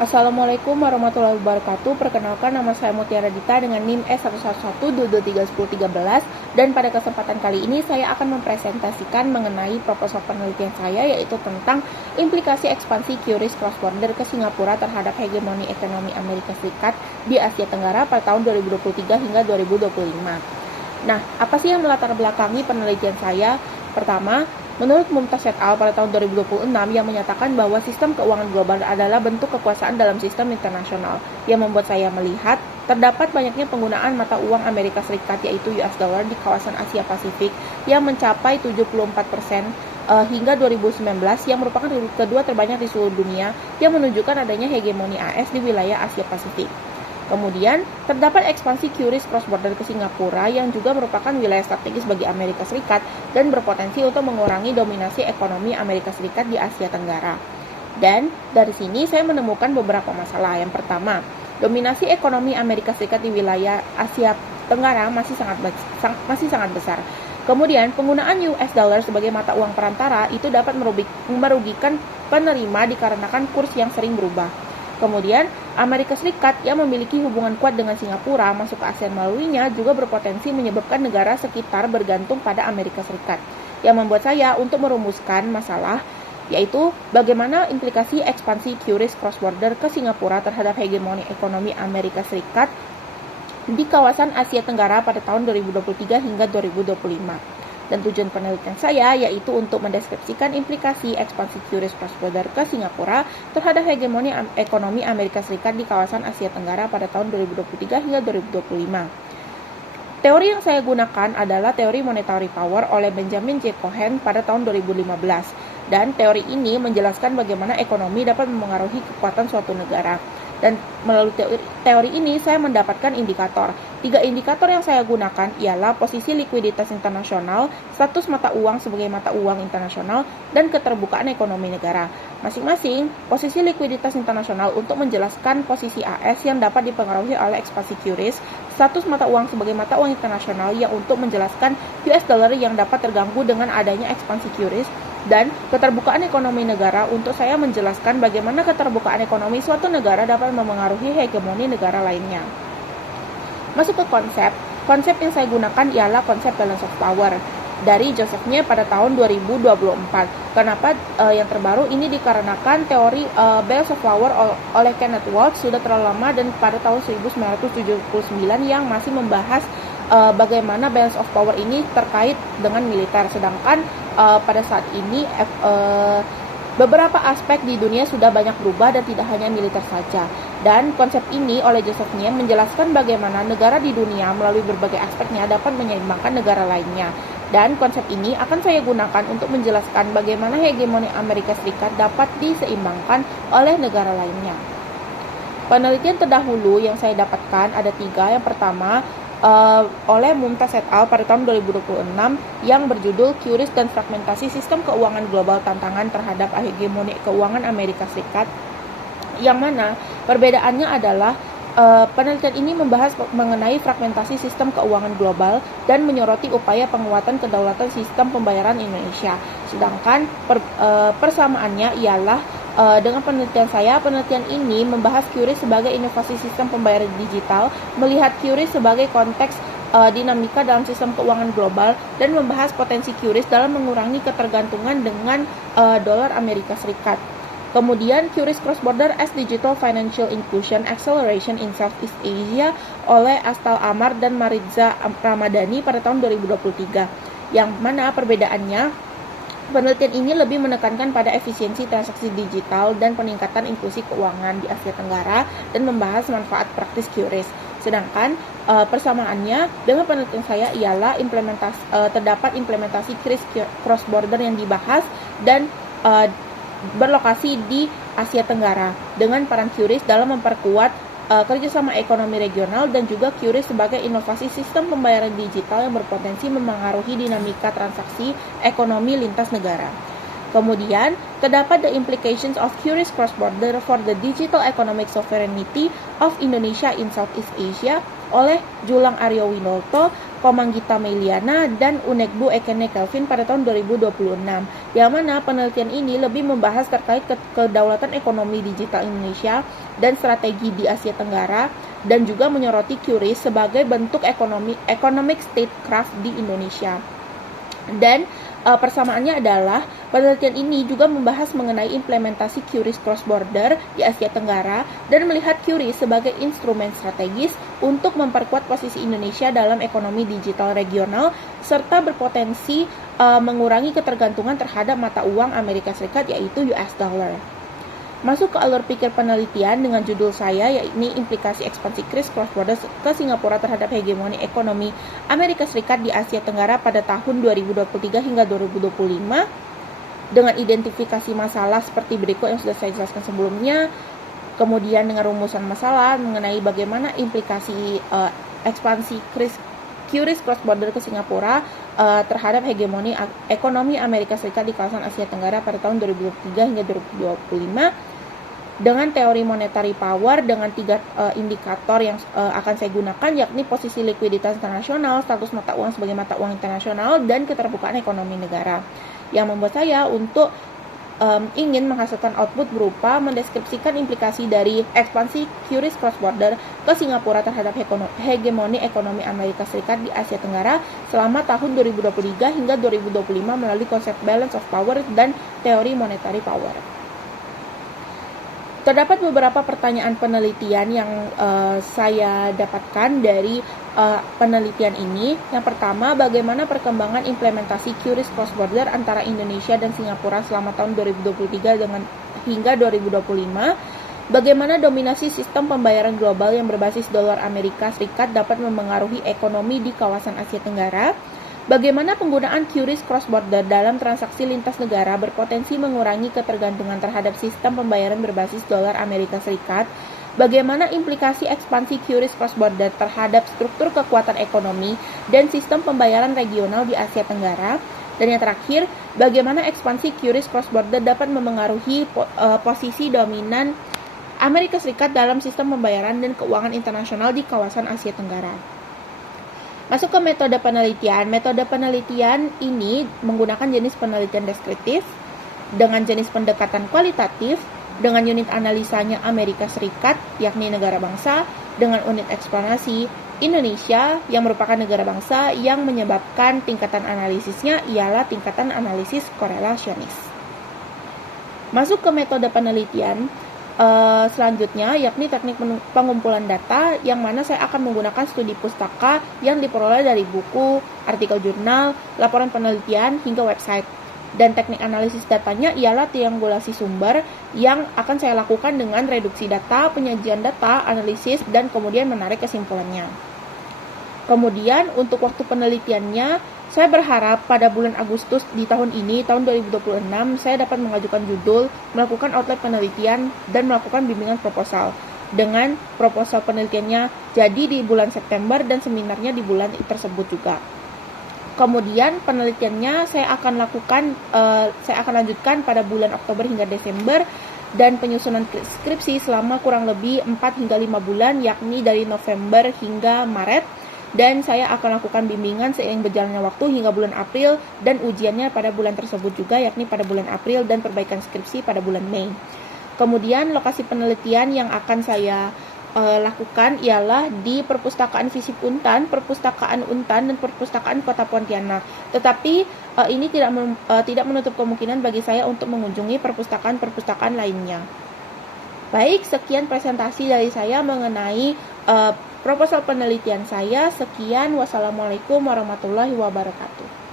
Assalamualaikum warahmatullahi wabarakatuh. Perkenalkan, nama saya Mutiara Dita dengan NIM S111223113, dan pada kesempatan kali ini saya akan mempresentasikan mengenai proposal penelitian saya, yaitu tentang implikasi ekspansi QRIS cross border ke Singapura terhadap hegemoni ekonomi Amerika Serikat di Asia Tenggara pada tahun 2023 hingga 2025. Nah, apa sih yang melatar belakangi penelitian saya? Pertama, menurut Mumtaz et al. Pada tahun 2026 yang menyatakan bahwa sistem keuangan global adalah bentuk kekuasaan dalam sistem internasional, yang membuat saya melihat terdapat banyaknya penggunaan mata uang Amerika Serikat yaitu US dollar di kawasan Asia Pasifik yang mencapai 74% hingga 2019, yang merupakan kedua terbanyak di seluruh dunia, yang menunjukkan adanya hegemoni AS di wilayah Asia Pasifik. Kemudian, terdapat ekspansi QRIS cross-border ke Singapura yang juga merupakan wilayah strategis bagi Amerika Serikat dan berpotensi untuk mengurangi dominasi ekonomi Amerika Serikat di Asia Tenggara. Dan dari sini saya menemukan beberapa masalah. Yang pertama, dominasi ekonomi Amerika Serikat di wilayah Asia Tenggara masih sangat besar. Kemudian, penggunaan US dollar sebagai mata uang perantara itu dapat merugikan penerima dikarenakan kurs yang sering berubah. Kemudian, Amerika Serikat yang memiliki hubungan kuat dengan Singapura masuk ke ASEAN melaluinya juga berpotensi menyebabkan negara sekitar bergantung pada Amerika Serikat, yang membuat saya untuk merumuskan masalah, yaitu bagaimana implikasi ekspansi QRIS cross-border ke Singapura terhadap hegemoni ekonomi Amerika Serikat di kawasan Asia Tenggara pada tahun 2023 hingga 2025. Dan tujuan penelitian saya yaitu untuk mendeskripsikan implikasi ekspansi QRIS cross-border ke Singapura terhadap hegemoni ekonomi Amerika Serikat di kawasan Asia Tenggara pada tahun 2023 hingga 2025. Teori yang saya gunakan adalah teori monetary power oleh Benjamin J. Cohen pada tahun 2015. Dan teori ini menjelaskan bagaimana ekonomi dapat memengaruhi kekuatan suatu negara. Dan melalui teori ini saya mendapatkan indikator. 3 indikator yang saya gunakan ialah posisi likuiditas internasional, status mata uang sebagai mata uang internasional, dan keterbukaan ekonomi negara. Masing-masing posisi likuiditas internasional untuk menjelaskan posisi AS yang dapat dipengaruhi oleh ekspansi QRIS, status mata uang sebagai mata uang internasional yang untuk menjelaskan US dollar yang dapat terganggu dengan adanya ekspansi QRIS, dan keterbukaan ekonomi negara untuk saya menjelaskan bagaimana keterbukaan ekonomi suatu negara dapat memengaruhi hegemoni negara lainnya. Masuk ke konsep yang saya gunakan ialah konsep balance of power dari Joseph Nye pada tahun 2024. Kenapa yang terbaru ini? Dikarenakan teori balance of power oleh Kenneth Waltz sudah terlalu lama dan pada tahun 1979 yang masih membahas bagaimana balance of power ini terkait dengan militer. Sedangkan pada saat ini beberapa aspek di dunia sudah banyak berubah dan tidak hanya militer saja. Dan konsep ini oleh Joseph Nye menjelaskan bagaimana negara di dunia melalui berbagai aspeknya dapat menyeimbangkan negara lainnya. Dan konsep ini akan saya gunakan untuk menjelaskan bagaimana hegemoni Amerika Serikat dapat diseimbangkan oleh negara lainnya. Penelitian terdahulu yang saya dapatkan ada 3. Yang pertama, oleh Mumtaz et al. Pada tahun 2026 yang berjudul QRIS dan Fragmentasi Sistem Keuangan Global Tantangan Terhadap Hegemoni Keuangan Amerika Serikat, yang mana perbedaannya adalah penelitian ini membahas mengenai fragmentasi sistem keuangan global dan menyoroti upaya penguatan kedaulatan sistem pembayaran Indonesia. Sedangkan persamaannya ialah dengan penelitian ini membahas QRIS sebagai inovasi sistem pembayaran digital, melihat QRIS sebagai konteks dinamika dalam sistem keuangan global, dan membahas potensi QRIS dalam mengurangi ketergantungan dengan dolar Amerika Serikat. Kemudian QRIS Cross-Border as Digital Financial Inclusion Acceleration in Southeast Asia oleh Astal Amar dan Maritza Ramadhani pada tahun 2023. Yang mana perbedaannya, penelitian ini lebih menekankan pada efisiensi transaksi digital dan peningkatan inklusi keuangan di Asia Tenggara dan membahas manfaat praktis QRIS. Sedangkan persamaannya dengan penelitian saya ialah terdapat implementasi QRIS cross-border yang dibahas dan berlokasi di Asia Tenggara dengan peran QRIS dalam memperkuat kerjasama ekonomi regional dan juga QRIS sebagai inovasi sistem pembayaran digital yang berpotensi memengaruhi dinamika transaksi ekonomi lintas negara. Kemudian, terdapat the implications of QRIS cross-border for the digital economic sovereignty of Indonesia in Southeast Asia oleh Julang Aryo Winolto, Komanggita Meiliana, dan Unegbu Ekene Kelvin pada tahun 2026, yang mana penelitian ini lebih membahas terkait kedaulatan ekonomi digital Indonesia dan strategi di Asia Tenggara, dan juga menyoroti QRIS sebagai bentuk economic statecraft di Indonesia. Dan persamaannya adalah penelitian ini juga membahas mengenai implementasi QRIS cross border di Asia Tenggara dan melihat QRIS sebagai instrumen strategis untuk memperkuat posisi Indonesia dalam ekonomi digital regional serta berpotensi mengurangi ketergantungan terhadap mata uang Amerika Serikat yaitu US dollar. Masuk ke alur pikir penelitian dengan judul saya, yakni implikasi ekspansi QRIS cross border ke Singapura terhadap hegemoni ekonomi Amerika Serikat di Asia Tenggara pada tahun 2023 hingga 2025 dengan identifikasi masalah seperti berikut yang sudah saya jelaskan sebelumnya, kemudian dengan rumusan masalah mengenai bagaimana implikasi ekspansi QRIS cross border ke Singapura terhadap hegemoni ekonomi Amerika Serikat di kawasan Asia Tenggara pada tahun 2023 hingga 2025 dengan teori monetary power dengan 3 indikator yang akan saya gunakan, yakni posisi likuiditas internasional, status mata uang sebagai mata uang internasional, dan keterbukaan ekonomi negara, yang membuat saya untuk ingin menghasilkan output berupa mendeskripsikan implikasi dari ekspansi QRIS cross border ke Singapura terhadap hegemoni ekonomi Amerika Serikat di Asia Tenggara selama tahun 2023 hingga 2025 melalui konsep balance of power dan teori monetary power. Terdapat beberapa pertanyaan penelitian yang saya dapatkan dari penelitian ini. Yang pertama, bagaimana perkembangan implementasi QRIS cross border antara Indonesia dan Singapura selama tahun 2023 hingga 2025? Bagaimana dominasi sistem pembayaran global yang berbasis dolar Amerika Serikat dapat memengaruhi ekonomi di kawasan Asia Tenggara? Bagaimana penggunaan QRIS cross border dalam transaksi lintas negara berpotensi mengurangi ketergantungan terhadap sistem pembayaran berbasis dolar Amerika Serikat? Bagaimana implikasi ekspansi QRIS cross border terhadap struktur kekuatan ekonomi dan sistem pembayaran regional di Asia Tenggara? Dan yang terakhir, bagaimana ekspansi QRIS cross border dapat memengaruhi posisi dominan Amerika Serikat dalam sistem pembayaran dan keuangan internasional di kawasan Asia Tenggara? Masuk ke metode penelitian. Metode penelitian ini menggunakan jenis penelitian deskriptif dengan jenis pendekatan kualitatif dengan unit analisanya Amerika Serikat yakni negara bangsa dengan unit eksplanasi Indonesia yang merupakan negara bangsa yang menyebabkan tingkatan analisisnya ialah tingkatan analisis korelasionis. Masuk ke metode penelitian selanjutnya yakni teknik pengumpulan data yang mana saya akan menggunakan studi pustaka yang diperoleh dari buku, artikel jurnal, laporan penelitian hingga website. Dan teknik analisis datanya ialah triangulasi sumber yang akan saya lakukan dengan reduksi data, penyajian data, analisis, dan kemudian menarik kesimpulannya. Kemudian untuk waktu penelitiannya, saya berharap pada bulan Agustus di tahun ini, tahun 2026, saya dapat mengajukan judul, melakukan outline penelitian, dan melakukan bimbingan proposal. Dengan proposal penelitiannya jadi di bulan September dan seminarnya di bulan tersebut juga. Kemudian penelitiannya saya akan lanjutkan pada bulan Oktober hingga Desember, dan penyusunan skripsi selama kurang lebih 4 hingga 5 bulan, yakni dari November hingga Maret. Dan saya akan lakukan bimbingan seiring berjalannya waktu hingga bulan April dan ujiannya pada bulan tersebut juga, yakni pada bulan April, dan perbaikan skripsi pada bulan Mei. Kemudian lokasi penelitian yang akan saya lakukan ialah di Perpustakaan Visip Untan, Perpustakaan Untan, dan Perpustakaan Kota Pontianak. Tetapi ini tidak menutup kemungkinan bagi saya untuk mengunjungi perpustakaan-perpustakaan lainnya. Baik, sekian presentasi dari saya mengenai proposal penelitian saya. Sekian, wassalamualaikum warahmatullahi wabarakatuh.